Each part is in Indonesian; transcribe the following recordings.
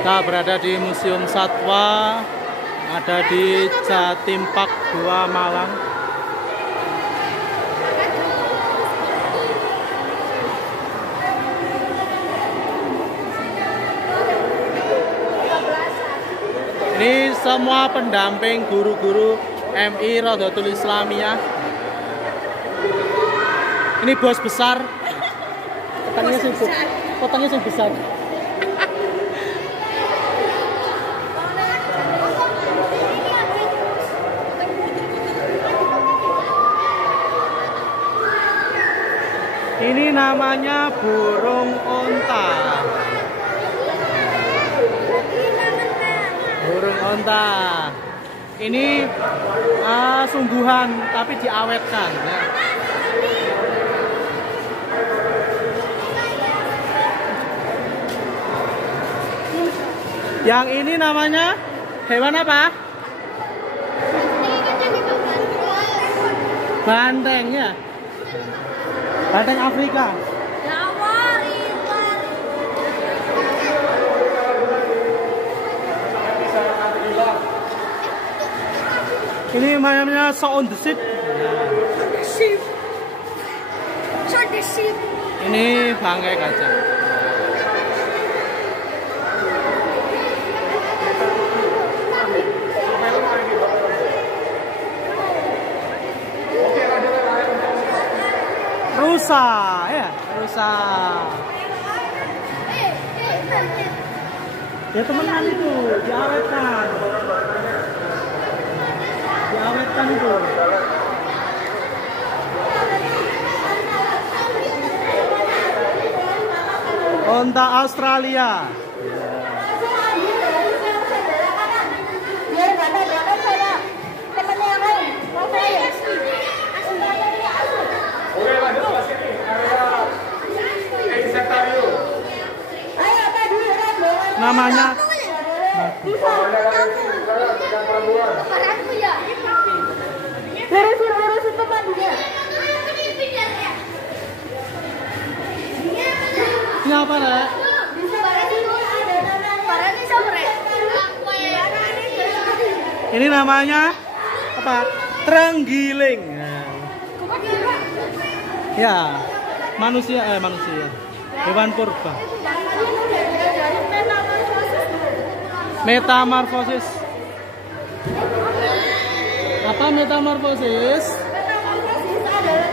Kita berada di Museum Satwa, ada di Jatim Park 2 Malang. Ini semua pendamping guru-guru MI Rodotul Islamiyah. Ini bos besar. Potongnya sih besar. Ini namanya burung onta. Burung onta. Ini sungguhan tapi diawetkan. Ya. Yang ini namanya hewan apa? Banteng ya. Banteng Afrika. Ini namanya sound the sheep. Sheep. Sound the sheep. Ini bangkai gajah. Rusa, ya, rusa. Ya temenan itu, diawetkan. Diawetkan itu. Onta Australia. Namanya ini apa, Rek? Ini namanya apa? Terenggiling. Ya, manusia hewan purba. Metamorfosis. Apa metamorfosis? Metamorfosis adalah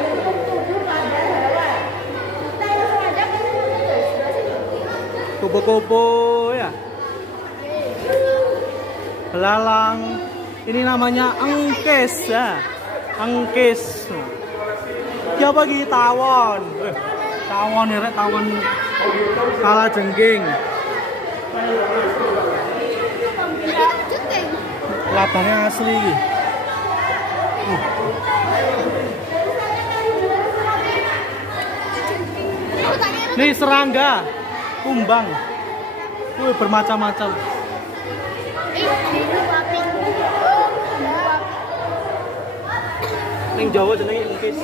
bentuk tubuh pada hewan. Kita yang sengaja Kupu-kupu ya. Belalang. Ini namanya engkes ya. Engkes. Ya bagi tawon. Tawon ya, tawon kala jengking. Labangnya asli. Nih serangga, kumbang. Bermacam-macam. Ning Jawa jenenge engkis.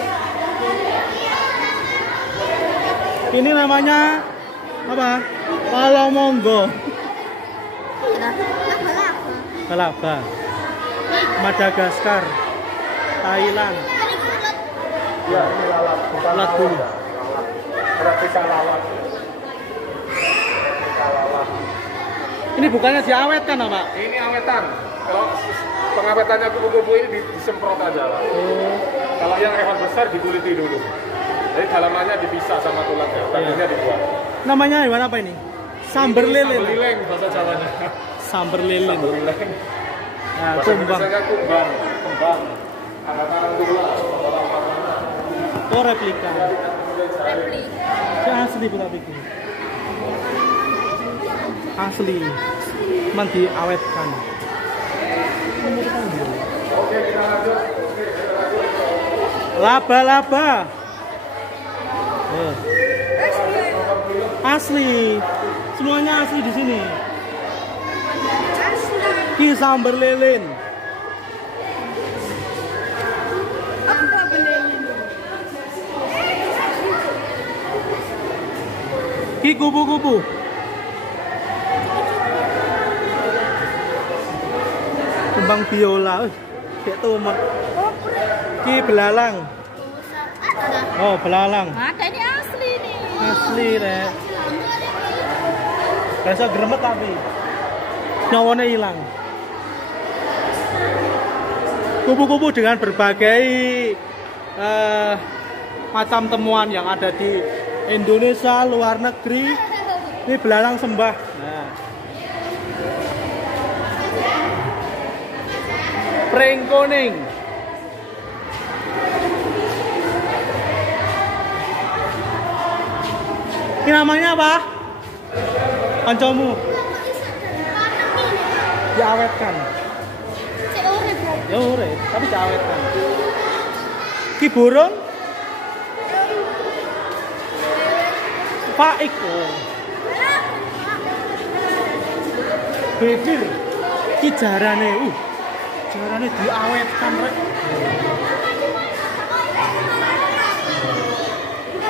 Ini namanya apa? Palomonggo. Balaba. Madagaskar. Thailand. Ya, ini lalat. Bukan lalat bulu. Replika lalat. Ini bukannya diawetkan, Pak? Ini awetan. Kalau pengawetannya kupu-kupu ini disemprot aja. Oh. Kalau yang hewan besar dikuliti dulu. Jadi dalamannya dipisah sama tulangnya, dagingnya dibuat. Namanya hewan apa ini? Samber lilin. Samber lilin bahasa Jawanya. Samber lilin. Samber lilin. Nah, bahasa kumbang. Indonesianya kumbang. Kembang. Anak-anak tua. Oh, replika. Asli pula bikin. Asli. Cuman diawetkan. Oke, kita lanjut. Laba-laba. Asli. Semuanya asli di sini. Ki samber lilin. Ki kupu-kupu. kembang biola. Kayak tumet. Ki belalang. Oh, belalang. Ada ini asli nih. Asli, Rek. Rasa gremet tapi nyawanya hilang. Kupu-kupu dengan berbagai macam temuan yang ada di Indonesia, luar negeri. Ini belalang sembah. Nah. Pring kuning. Ini namanya apa? Kancamu. Diawetkan. Ya urip, tapi diawetkan. Ki burung. Paik. Bedir. Ki jarane, jarane diawetkan rek.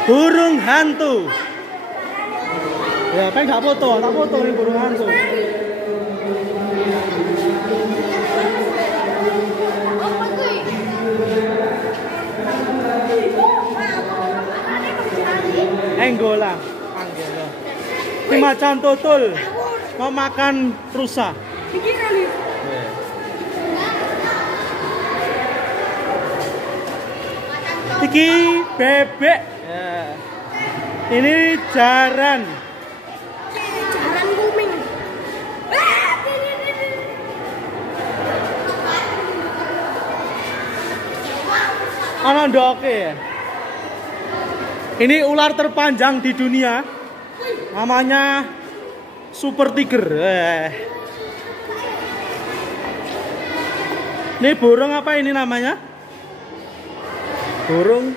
Burung hantu. Ya, pengen gak foto, tak foto ini burung hantu. Enggola, Anggela. Ini macan tutul mau makan rusa. Iki bebek. Ya. Ini jaran. Jaran booming. Anandoke ya. Ini ular terpanjang di dunia. Namanya Super Tiger. Ini burung apa ini namanya? Burung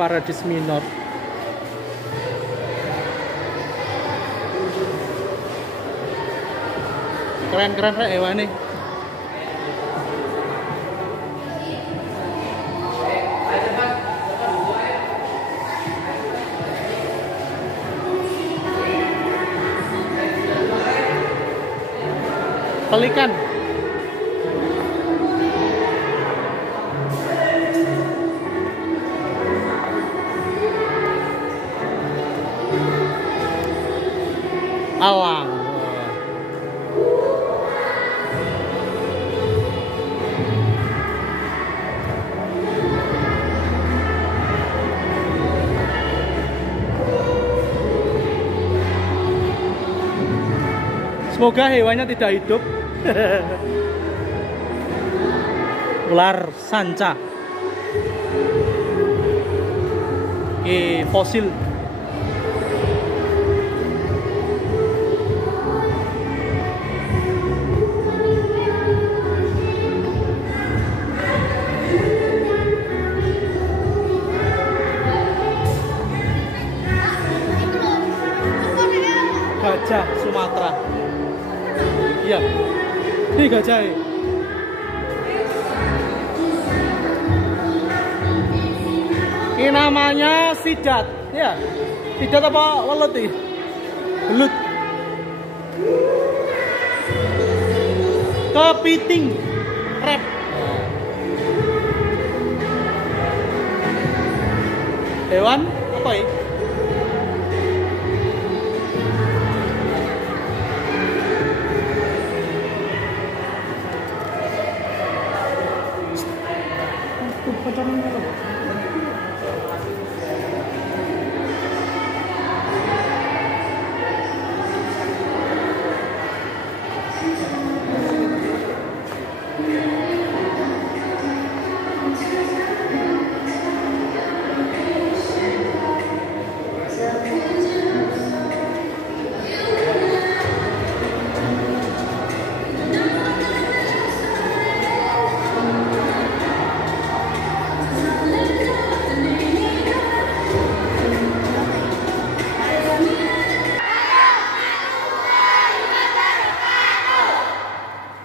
Paradis minor. Keren-keren rek hewan nih. Pelikan. Alang. Semoga hewannya tidak hidup. Ular sanca. Fosil. Gajah Sumatera. Iya, ini gajah. Ini namanya sidat, ya. Sidat apa welut nih? Belut. Kepiting, rep. Hewan apa ya?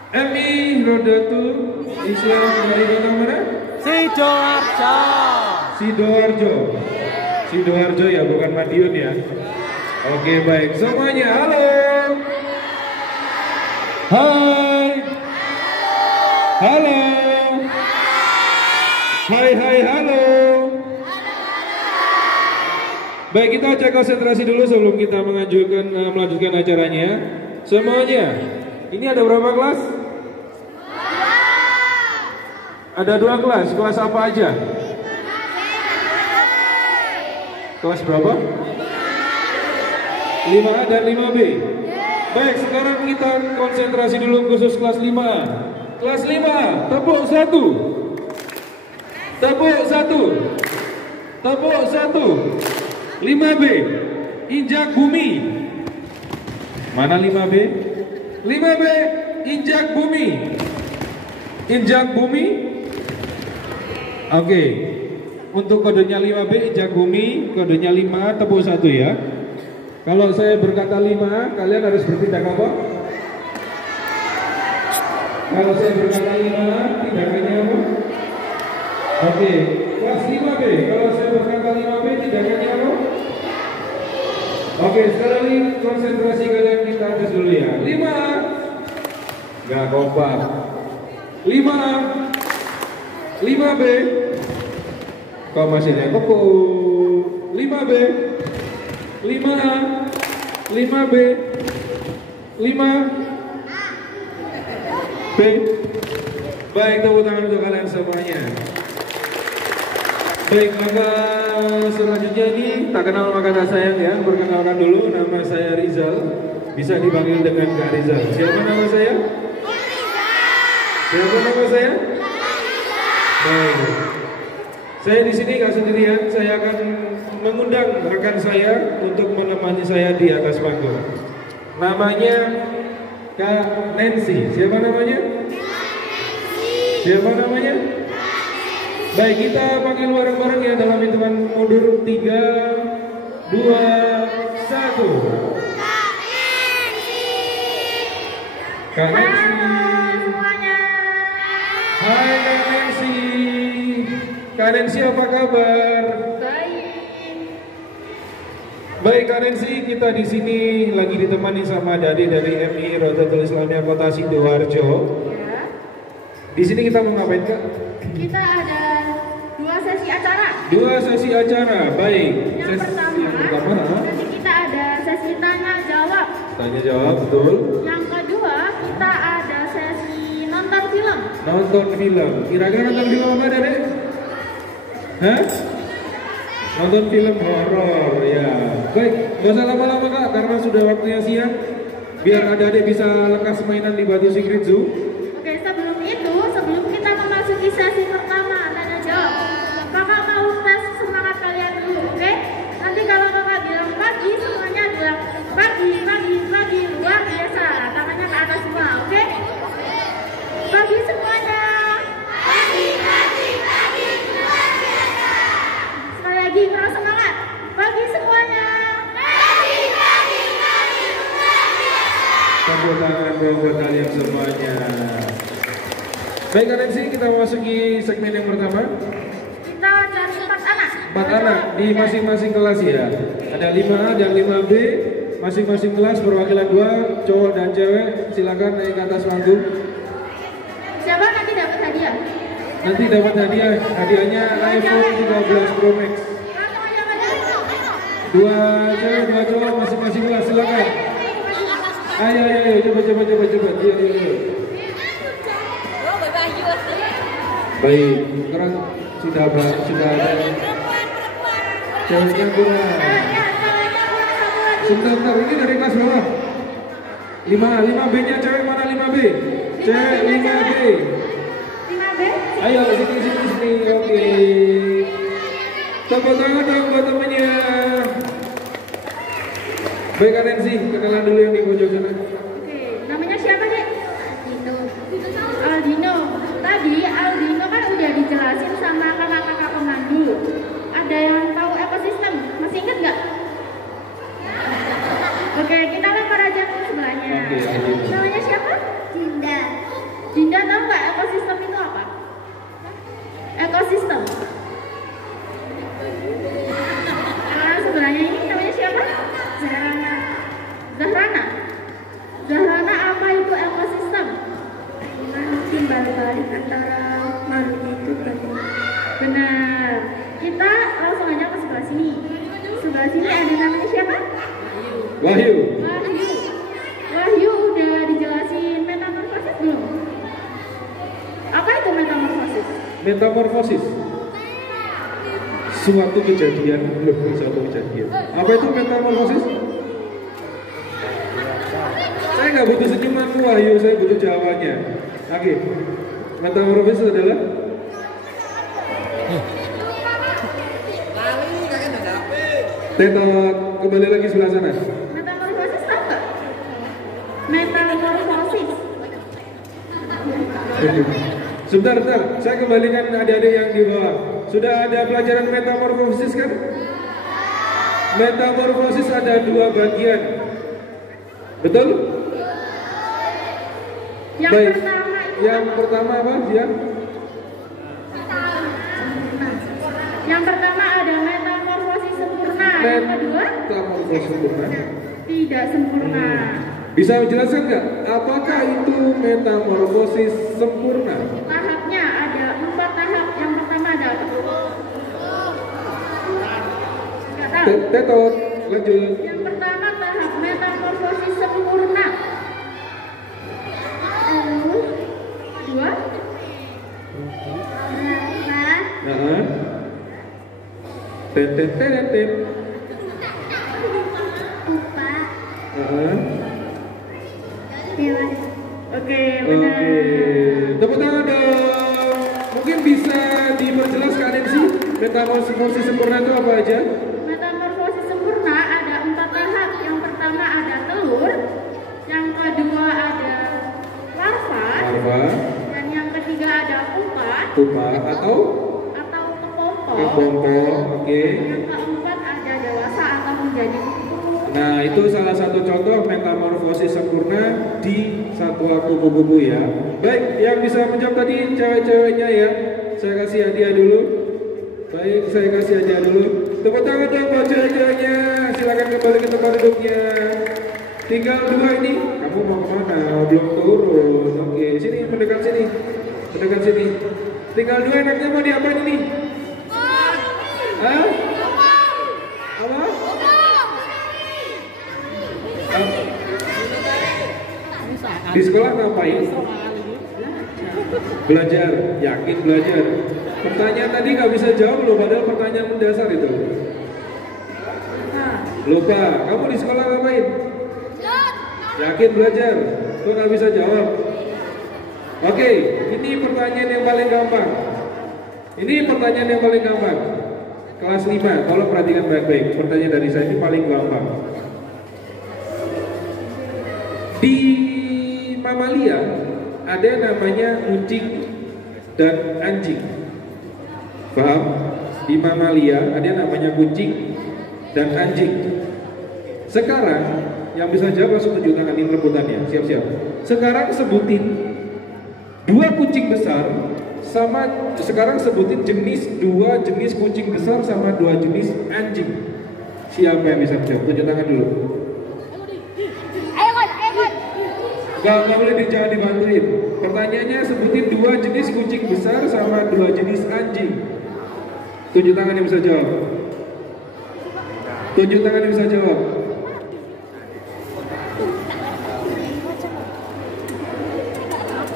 MI Rodatul Islam dari kota mana? Sidoarjo. Sidoarjo. Sidoarjo ya, bukan Madiun ya. Oke baik, semuanya halo. Hai. Halo. Hai, halo. Baik, kita cek konsentrasi dulu sebelum kita melanjutkan acaranya. Semuanya, ini ada berapa kelas? Ada 2 kelas. Kelas apa aja? Kelas berapa? 5A dan 5B. Baik, sekarang kita konsentrasi dulu khusus kelas 5A. Kelas 5A, tepuk 1. Tepuk 1. Tepuk 1. 5B, injak bumi. Mana 5B? 5B, injak bumi. Injak bumi. Oke. Untuk kodenya 5B, injak bumi. Kodenya 5A, tepuk 1 ya. Kalau saya berkata 5A, kalian harus bertindak apa? Kalau saya berkata 5A, tindakannya apa? Oke. Kelas 5B, kalau saya berkata 5B, tindakannya apa? Oke, sekali konsentrasi kalian kita tes dulu ya. 5A. Gak kompak. 5A. 5B. Kau masih nekok. 5B. 5A. 5B. 5B. Baik, tepuk tangan untuk kalian semuanya. Baik, maka selanjutnya ini tak kenal maka tak sayang ya. Perkenalkan dulu, nama saya Rizal. Bisa dipanggil dengan Kak Rizal. Siapa nama saya? Siapa nama saya? Baik. Saya di sini nggak sendirian. Saya akan mengundang rekan saya untuk menemani saya di atas panggung. Namanya Kak Nancy. Siapa namanya? Siapa namanya? Baik, kita panggil bareng-bareng ya dalam hitungan mundur 3, 2, 1. Kak Nancy. Hai Kak Nancy. Kak Nancy apa kabar? Baik Kak Nancy, kita di sini lagi ditemani sama Dade dari MI Rodatul Islamiyah Kota Sidoarjo. Ya. Di sini kita mau ngapain Kak? Kita ada 2 sesi acara. 2 sesi acara, baik. Yang pertama, nanti kita ada sesi tanya jawab. Tanya jawab, betul. Yang kedua, kita ada sesi nonton film. Nonton film. Kira-kira nonton film apa, Dede? Hah? Nonton film horor, ya. Baik, gak usah lama-lama Kak, karena sudah waktunya siang. Biar adik-adik bisa lekas mainan di Batu Secret Zoo. Oke, sebelum kita memasuki sesi pertama tanya jawab, kakak mau tes semangat kalian dulu, oke? Nanti kalau kakak bilang pagi, semuanya bilang pagi, luar biasa. Tangannya ke atas semua, oke? Pagi semuanya. Pagi, luar biasa. Sekali lagi, keras semangat. Pagi semuanya. Pagi, luar biasa. Tepuk tangan buat kalian semuanya. Baik Kak Nancy, kita memasuki segmen yang pertama. Kita cari 4 anak. 4 anak di masing-masing kelas ya. Ada 5A dan 5B. Masing-masing kelas perwakilan 2, cowok dan cewek. Silakan naik ke atas panggung. Siapa nanti dapat hadiah? Nanti dapat hadiah. Hadiahnya iPhone 13 Pro Max. Langsung aja Kak. 2 cewek, 2 cowok masing-masing kelas. Silakan. Ayo, coba. Iya. Baik, sekarang sudah ada ceweknya kurang. Sebentar, ini dari kelas berapa? 5B-nya cewek mana 5B? Cewek 5B. 5B. Ayo sini, oke. Tepuk tangan dong buat temennya. Baik Kak Nancy, kenalan dulu yang di pojok sana. Oke, namanya siapa Dek? Aldino. Tadi Aldino kan udah dijelasin sama kakak-kakak pemandu. Ada yang tahu ekosistem? Masih ingat nggak? Oke, kita lempar aja ke sebelahnya. Oke. Namanya siapa? Dinda. Dinda tahu nggak ekosistem itu apa? Ekosistem. Sebelahnya ini namanya siapa? Zahrana, apa itu ekosistem? Timbal balik. sebelah sini ada namanya siapa? Wahyu. Wahyu udah dijelasin metamorfosis belum? Apa itu metamorfosis? Metamorfosis. Suatu kejadian, suatu kejadian. Apa itu metamorfosis? Saya nggak butuh senyumanmu Wahyu, saya butuh jawabannya. Oke. Metamorfosis adalah Tetot, kembali lagi sebelah sana. Metamorfosis apa? Metamorfosis. Sebentar, saya kembalikan adik-adik yang di bawah. Sudah ada pelajaran metamorfosis kan? Metamorfosis ada 2 bagian. Betul? Yang pertama apa dia? Yang pertama ada metamorfosis sempurna. Yang kedua? Metamorfosis sempurna. Tidak sempurna. Bisa menjelaskan nggak? Apakah itu metamorfosis sempurna? Tahapnya ada 4 tahap. Yang pertama ada apa? Nggak tahu. Tetot, lanjut. Yang pertama tahap metamorfosis sempurna. Kedua? Tem. Oke, benar. Tepuk tangan dong. Mungkin bisa diperjelas Kak Nancy, metamorfosis sempurna itu apa aja? Metamorfosis sempurna ada 4 tahap. Yang pertama ada telur, yang kedua ada larva, dan yang ketiga ada pupa atau kepompong. Oke. Yang keempat ada dewasa atau menjadi kupu. Nah, itu salah satu contoh metamorfosis sempurna di satwa kupu-kupu ya. Baik, yang bisa menjawab tadi cewek-ceweknya ya. Saya kasih hadiah dulu. Baik, saya kasih hadiah dulu. Tepuk tangan dong buat cewek-ceweknya. Silakan kembali ke tempat duduknya. Tinggal 2 ini. Kamu mau kemana? Belum turun. Oke, sini mendekat sini. Mendekat sini. Tinggal 2, enaknya mau diapain ini? Hah? Apa? Di sekolah ngapain? Belajar, yakin belajar. Pertanyaan tadi nggak bisa jawab loh, padahal pertanyaan mendasar itu. Lupa, kamu di sekolah ngapain? Yakin belajar, kok nggak bisa jawab? Oke, ini pertanyaan yang paling gampang. Ini pertanyaan yang paling gampang. Kelas 5, tolong perhatikan baik-baik. Pertanyaan dari saya ini paling gampang. Di mamalia ada namanya kucing dan anjing. Paham? Di mamalia ada namanya kucing dan anjing. Sekarang yang bisa jawab langsung tunjuk tangan, ini rebutannya. Siap-siap. Sekarang sebutin 2 kucing besar sama, sekarang sebutin 2 jenis kucing besar sama 2 jenis anjing. Siapa yang bisa jawab? Tunjuk tangan dulu. Gak boleh jangan dibantuin. Pertanyaannya sebutin 2 jenis kucing besar sama 2 jenis anjing. Tunjuk tangan yang bisa jawab. Tunjuk tangan yang bisa jawab.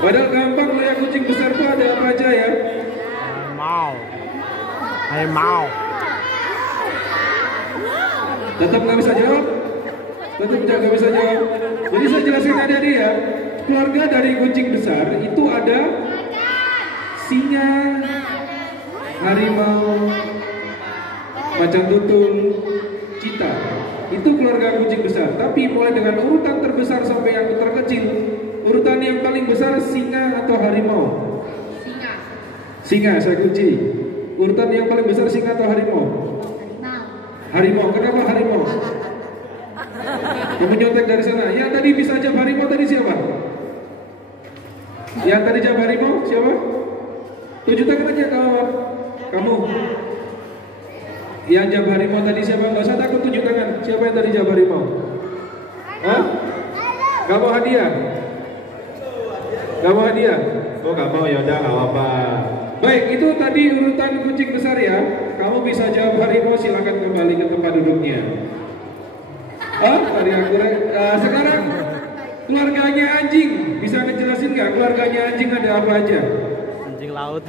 Padahal gampang loh ya, kucing besar tuh ada apa aja ya? Harimau. Tetap nggak bisa jawab? Tetap nggak bisa jawab. Jadi saya jelaskan adik-adik ya. Keluarga dari kucing besar itu ada singa, harimau, macan tutul, cita. Itu keluarga kucing besar. Tapi mulai dengan urutan terbesar sampai yang terkecil, urutan yang paling besar singa atau harimau? Singa, saya kunci. Urutan yang paling besar singa atau harimau? Harimau. Kenapa harimau? Yang menyontek dari sana. Yang tadi bisa jawab harimau tadi siapa? Yang tadi jawab harimau siapa? Tunjuk tangan aja kamu. Yang jawab harimau tadi siapa? Gak usah takut, tunjuk tangan. Siapa yang tadi jawab harimau? Hah? Gak mau hadiah? Gak mau hadiah? Oh gak mau, ya udah gak apa-apa. Baik, itu tadi urutan kucing besar ya. Kamu bisa jawab harimau, silakan kembali ke tempat duduknya. Oh, tadi aku sekarang keluarganya anjing. Bisa ngejelasin nggak keluarganya anjing ada apa aja? Anjing laut.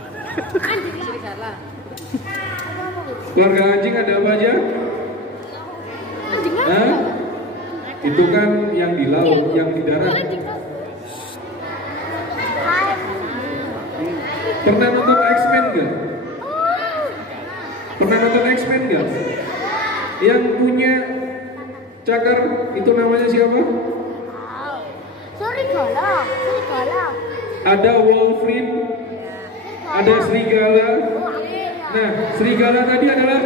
Keluarga anjing ada apa aja? Hah? Itu kan yang di laut, yang di darat. Pernah nonton X-Men nggak? Pernah nonton X-Men nggak? Yang punya cakar itu namanya siapa? Serigala. Ada Wolverine, ada serigala. Nah, serigala tadi adalah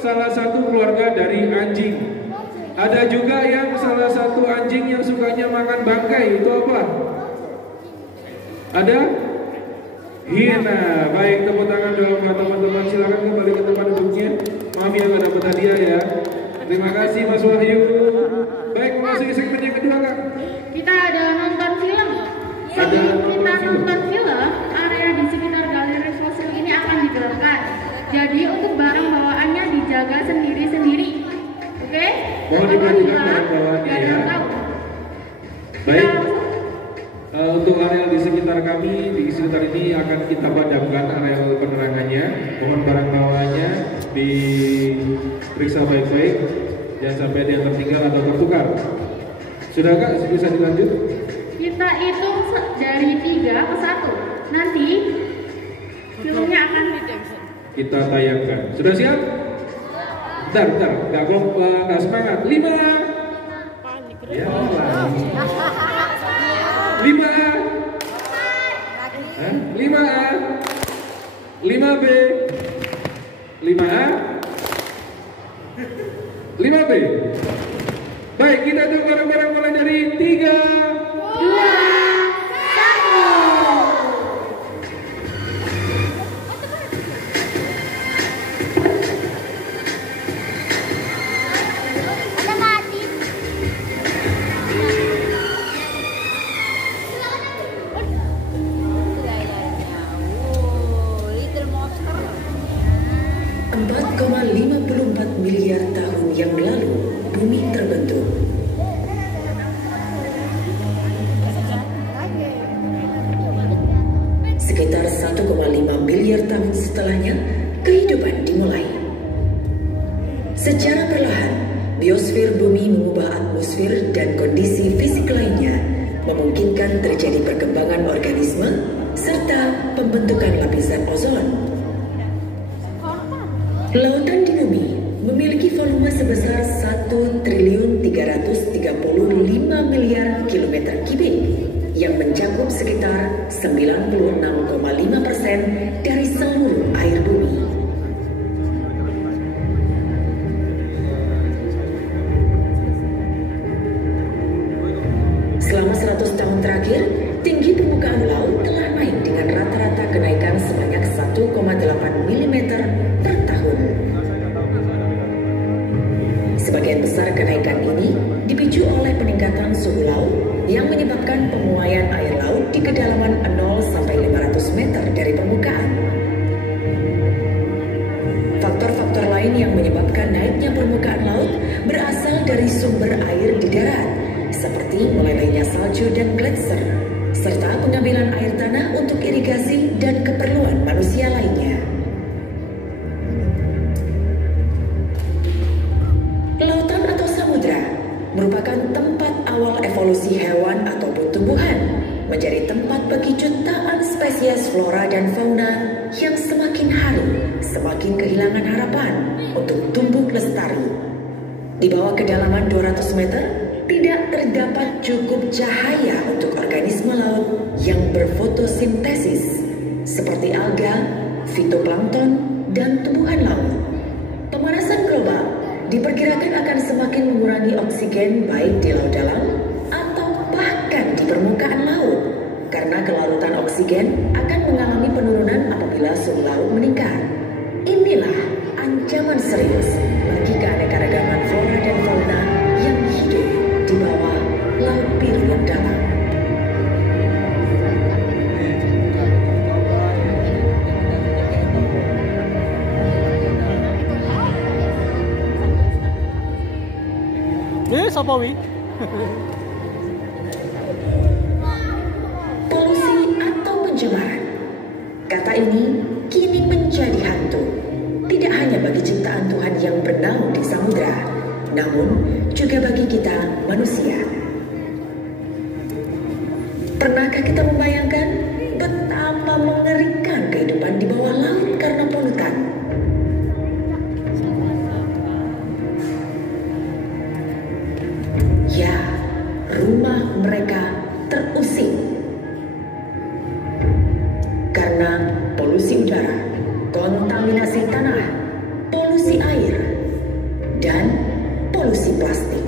salah satu keluarga dari anjing. Ada juga yang salah satu anjing yang sukanya makan bangkai, itu apa? Ada? Hiena. Baik, tepuk tangan dulu buat teman-teman. Silakan kembali ke tempat duduknya. Mami yang dapat hadiah ya. Terima kasih Mas Wahyu. Baik, memasuki segmen yang kedua Kak. Kita ada nonton film. Sebelum kita nonton film, area di sekitar galeri fosil ini akan digelapkan. Jadi untuk barang bawaannya dijaga sendiri-sendiri. Oke? Mohon diperhatikan barang bawaannya ya. Baik. Untuk area di sekitar kami, di sekitar ini akan kita padamkan area penerangannya. Mohon barang bawaannya diperiksa baik-baik. Jangan sampai ada yang tertinggal atau tertukar. Sudah Kak, bisa dilanjut? Kita hitung dari 3 ke 1. Nanti filmnya akan Kita tayangkan. Sudah siap? Bentar, nggak semangat. 5. Ya, 5A. 5A. 5B. 5A. 5B. Baik, kita tunggu bareng-bareng mulai dari 3, 2, 1. Miliar tahun yang lalu, bumi terbentuk. Sekitar 1,5 miliar tahun setelahnya, kehidupan dimulai. Secara perlahan, biosfer bumi mengubah atmosfer dan kondisi fisik lainnya, memungkinkan terjadi perkembangan organisme serta pembentukan lapisan ozon. Lautan di bumi memiliki volume sebesar 1.335 miliar kilometer kubik yang mencakup sekitar 96,5% dari seluruh air bumi. Selama 100 tahun terakhir, tinggi permukaan laut telah naik dengan rata-rata kenaikan sebanyak 1,8 mm per tahun. Sebagian besar kenaikan ini dipicu oleh peningkatan suhu laut yang menyebabkan penguaian air laut di kedalaman 0 sampai 500 meter dari permukaan. Faktor-faktor lain yang menyebabkan naiknya permukaan laut berasal dari sumber air di darat, seperti melelehnya salju dan gletser, serta pengambilan air tanah untuk irigasi dan keperluan manusia lainnya. Lautan atau samudra merupakan tempat awal evolusi hewan ataupun tumbuhan, menjadi tempat bagi jutaan spesies flora dan fauna yang semakin hari semakin kehilangan harapan untuk tumbuh lestari. Di bawah kedalaman 200 meter, tidak terdapat cukup cahaya untuk organisme laut yang berfotosintesis seperti alga, fitoplankton, dan tumbuhan laut. Pemanasan global diperkirakan akan semakin mengurangi oksigen baik di laut dalam atau bahkan di permukaan laut, karena kelarutan oksigen akan mengalami penurunan apabila suhu laut meningkat. Inilah ancaman serius bagi keanekaragaman flora dan fauna yang hidup di bawah laut biru yang dalam. Sapa wi? Polusi atau pencemaran. Kata ini kini menjadi hantu. Tidak hanya bagi ciptaan Tuhan yang bernaung di samudra, namun juga bagi kita manusia. Pernahkah kita membayangkan betapa mengerikan kehidupan di bawah laut karena polutan? Ya, rumah mereka terusik karena polusi udara, kontaminasi tanah, polusi air, dan polusi plastik.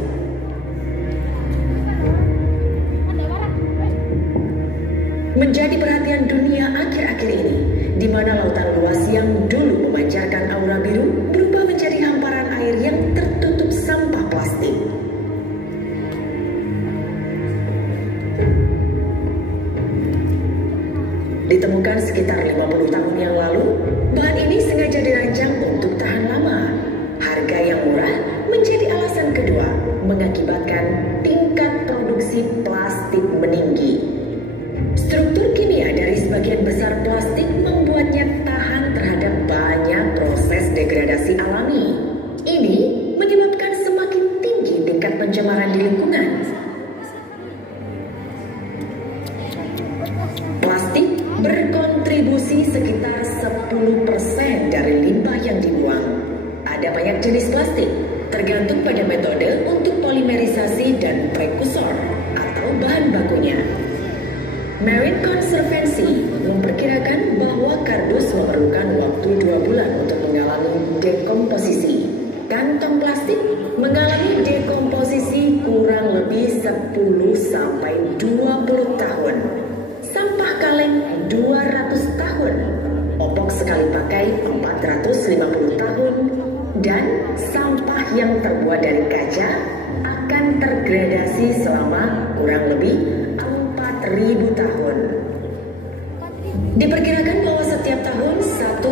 Menjadi perhatian dunia akhir-akhir ini, di mana lautan luas yang dulu memancarkan aura biru berubah menjadi hamparan air yang tertutup sampah plastik. Ditemukan sekitar 50 tahun yang lalu, bahan ini sengaja dirancang untuk tahan lama. Harga yang murah menjadi alasan kedua, mengakibatkan tingkat produksi plastik meninggi. Struktur kimia dari sebagian besar plastik membuatnya tahan terhadap banyak proses degradasi alami. Ini menyebabkan semakin tinggi tingkat pencemaran di lingkungan. Plastik berkontribusi sekitar 10% dari limbah yang dibuang. Ada banyak jenis plastik, tergantung pada metode untuk polimerisasi dan prekursor atau bahan bakunya. Marine Conservancy memperkirakan bahwa kardus memerlukan waktu 2 bulan untuk mengalami dekomposisi. Kantong plastik mengalami dekomposisi kurang lebih 10-20 tahun. Sampah kaleng 200 tahun. Popok sekali pakai 450 tahun. Dan sampah yang terbuat dari kaca akan tergradasi selama kurang lebih 4.000 tahun. Diperkirakan bahwa setiap tahun 1,1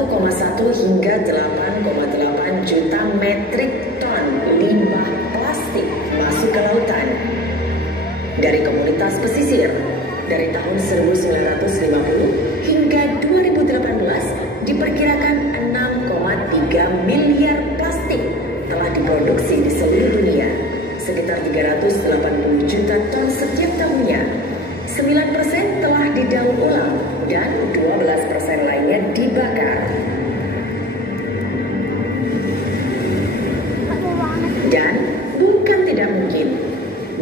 hingga 8,8 juta metrik ton limbah plastik masuk ke lautan. Dari komunitas pesisir, dari tahun 1950 hingga 2018 diperkirakan 6,3 miliar plastik telah diproduksi di seluruh dunia, sekitar 380 juta ton setiap tahunnya. 9% telah didaur ulang dan 12% lainnya dibakar. Dan bukan tidak mungkin,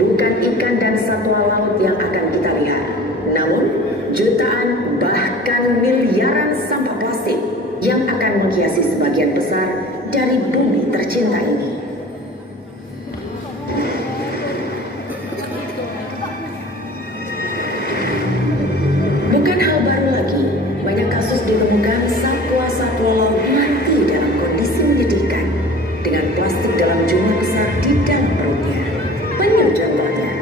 bukan ikan dan satwa laut yang akan kita lihat, namun jutaan bahkan miliaran sampah plastik yang akan menghiasi sebagian besar dari bumi tercinta ini. Bukan hal baru lagi, banyak kasus ditemukan satwa-satwa laut mati dalam kondisi menyedihkan dengan plastik dalam jumlah besar di dalam perutnya. Penyu contohnya,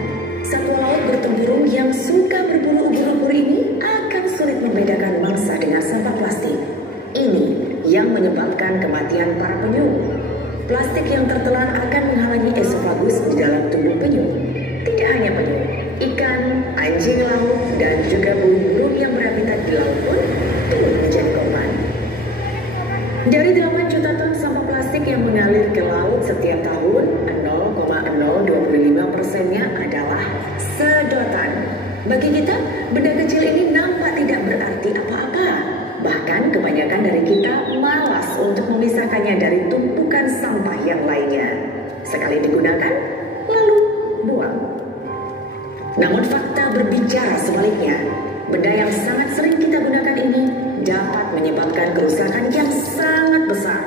satwa laut bertempurung yang suka berburu ubur-ubur ini akan sulit membedakan mangsa dengan sampah plastik. Ini yang menyebabkan kematian para penyu. Plastik yang tertelan akan menghalangi esofagus di dalam tubuh penyu. Tidak hanya penyu, ikan, anjing laut, dan juga burung-burung yang berhabitat di laut pun turut menjadi korban. Dari 8 juta ton sampah plastik yang mengalir ke laut setiap tahun, 0,025%-nya adalah sedotan. Bagi kita, benda kecil ini nampak tidak berarti apa-apa. Bahkan kebanyakan dari kita malas untuk memisahkannya dari tumpukan sampah yang lainnya. Sekali digunakan, lalu buang. Namun fakta berbicara sebaliknya. Benda yang sangat sering kita gunakan ini dapat menyebabkan kerusakan yang sangat besar.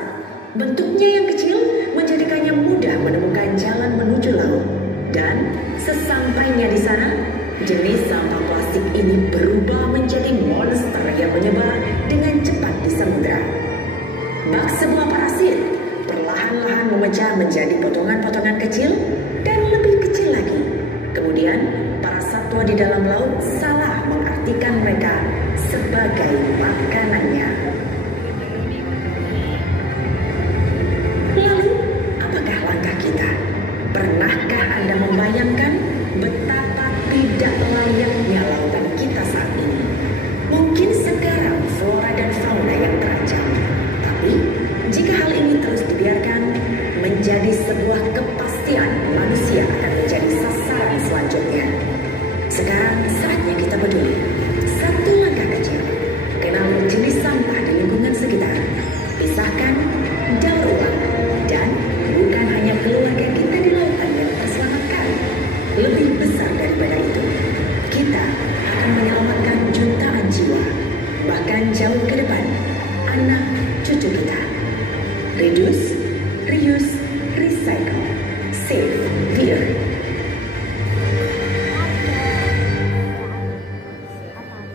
Bentuknya yang kecil menjadikannya mudah menemukan jalan menuju laut. Dan sesampainya di sana, jenis sampah plastik ini berubah menjadi monster yang menyebar dengan cepat di samudra. Bak sebuah parasit perlahan-lahan memecah menjadi potongan-potongan kecil dan lebih kecil lagi. Kemudian, para satwa di dalam laut salah mengartikan mereka sebagai makanannya. Lalu, apakah langkah kita? Pernahkah menjadi sebuah kepastian manusia akan menjadi sasaran selanjutnya. Sekarang saatnya kita peduli. Satu langkah kecil, kenali jenis sampah di lingkungan sekitar, pisahkan, daur ulang, dan bukan hanya keluarga kita di lautan yang terselamatkan. Lebih besar daripada itu, kita akan menyelamatkan jutaan jiwa, bahkan jauh ke depan, anak cucu kita. Reduce, reuse, recycle, save the earth.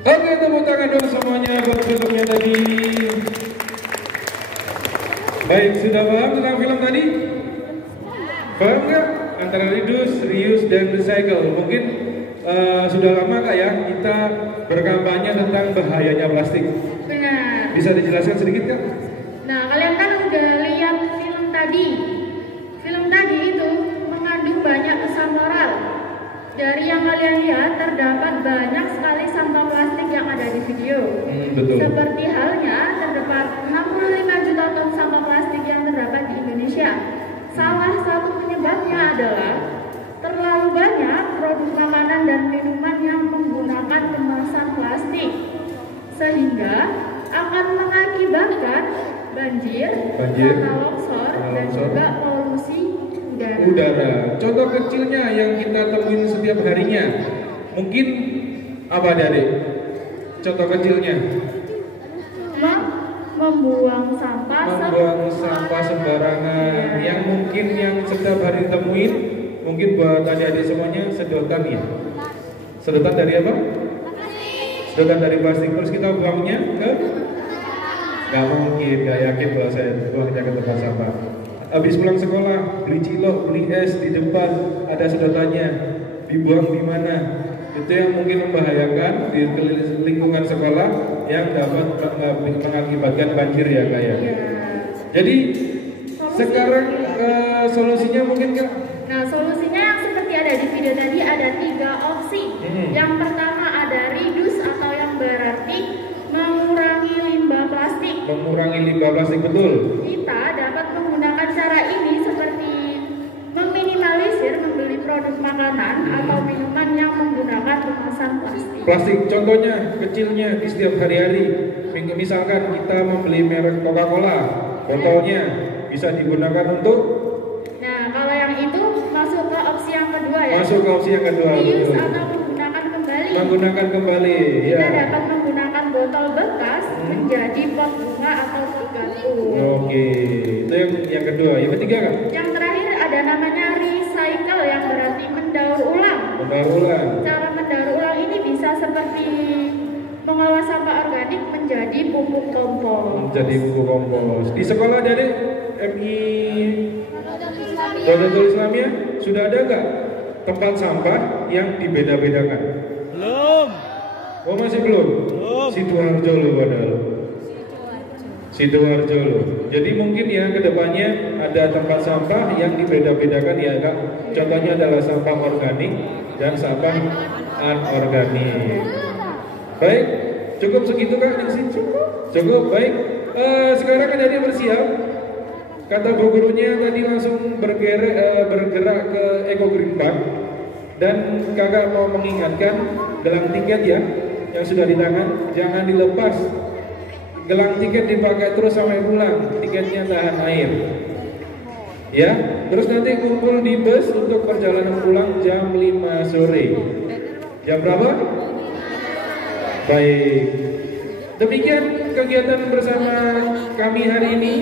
Oke, tepuk tangan dong semuanya buat filmnya tadi. Baik, sudah paham tentang film tadi? Paham nggak? Antara reduce, reuse, dan recycle. Mungkin sudah lama kak ya kita berkampanye tentang bahayanya plastik. Benar. Bisa dijelaskan sedikit kak? Nah, kalian kan udah lihat film tadi. Film tadi itu mengandung banyak pesan moral. Dari yang kalian lihat terdapat banyak sekali sampah plastik yang ada di video. Betul. Seperti halnya terdapat 65 juta ton sampah plastik yang terdapat di Indonesia. Salah satu penyebabnya adalah terlalu banyak produk makanan dan minuman yang menggunakan kemasan plastik, sehingga akan mengakibatkan banjir, tanah longsor, dan juga polusi udara. Contoh kecilnya yang kita temuin setiap harinya, mungkin apa dari? Contoh kecilnya? Membuang sampah sembarangan. Yang mungkin yang setiap hari ditemuin, mungkin buat adik-adik semuanya sedotan ya. Sedotan dari apa? Sedotan dari plastik. Terus kita buangnya ke? Gak mungkin, gak yakin kalau saya buangnya ke tempat sampah. Habis pulang sekolah, beli cilok, beli es di depan, ada sedotannya, dibuang di mana? Itu yang mungkin membahayakan di lingkungan sekolah yang dapat mengakibatkan banjir ya kak ya. Jadi sekarang solusinya mungkin kak? Nah, solusinya yang seperti ada di video tadi ada 3 opsi. Yang pertama ada reduce atau yang berarti mengurangi limbah plastik. Mengurangi limbah plastik, betul. Kita dapat menggunakan cara ini seperti meminimalisir membeli produk makanan atau minuman yang menggunakan kemasan plastik. Plastik, contohnya kecilnya di setiap hari-hari. Misalkan kita membeli merek Coca-Cola, botolnya bisa digunakan untuk. Nah, kalau yang itu masuk ke opsi yang kedua ya. Masuk ke opsi yang kedua. Reuse atau menggunakan kembali. Menggunakan kembali. Kita Ya. dapat menggunakan botol bekas menjadi pot bunga atau gantung. Oke, itu yang kedua. Yang ketiga kan? Yang terakhir ada namanya recycle yang berarti mendaur ulang. Mendaur ulang. Cara mendaur ulang ini bisa seperti mengolah sampah organik menjadi pupuk kompos. Jadi buku kompos. Di sekolah dari MI Rodatul Islamiyah sudah ada nggak tempat sampah yang dibeda-bedakan? Belum. Oh masih belum? Belum. Sidoarjo loh padahal. Sidoarjo loh. Jadi mungkin ya kedepannya ada tempat sampah yang dibeda-bedakan ya kak. Contohnya adalah sampah organik dan sampah anorganik. Baik, cukup segitu kak yang sih. Cukup baik. Sekarang ada yang bersiap. Kata bu gurunya tadi langsung bergerak ke Eco Green Park. Dan kakak mau mengingatkan gelang tiket ya yang sudah di tangan jangan dilepas. Gelang tiket dipakai terus sampai pulang. Tiketnya tahan air. Ya, terus nanti kumpul di bus untuk perjalanan pulang jam 5 sore. Jam berapa? Baik. Demikian kegiatan bersama kami hari ini.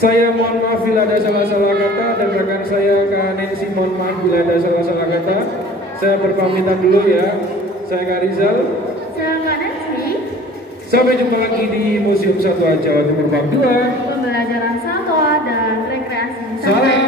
Saya mohon maaf bila ada salah-salah kata dan rekan saya Kak Nancy mohon maaf bila ada salah-salah kata. Saya berpamitan dulu ya. Saya Kak Rizal. Saya Kak Nancy. Sampai jumpa lagi di Museum Satwa Jawa Timur Bab 2. Pembelajaran satwa dan rekreasi. Salam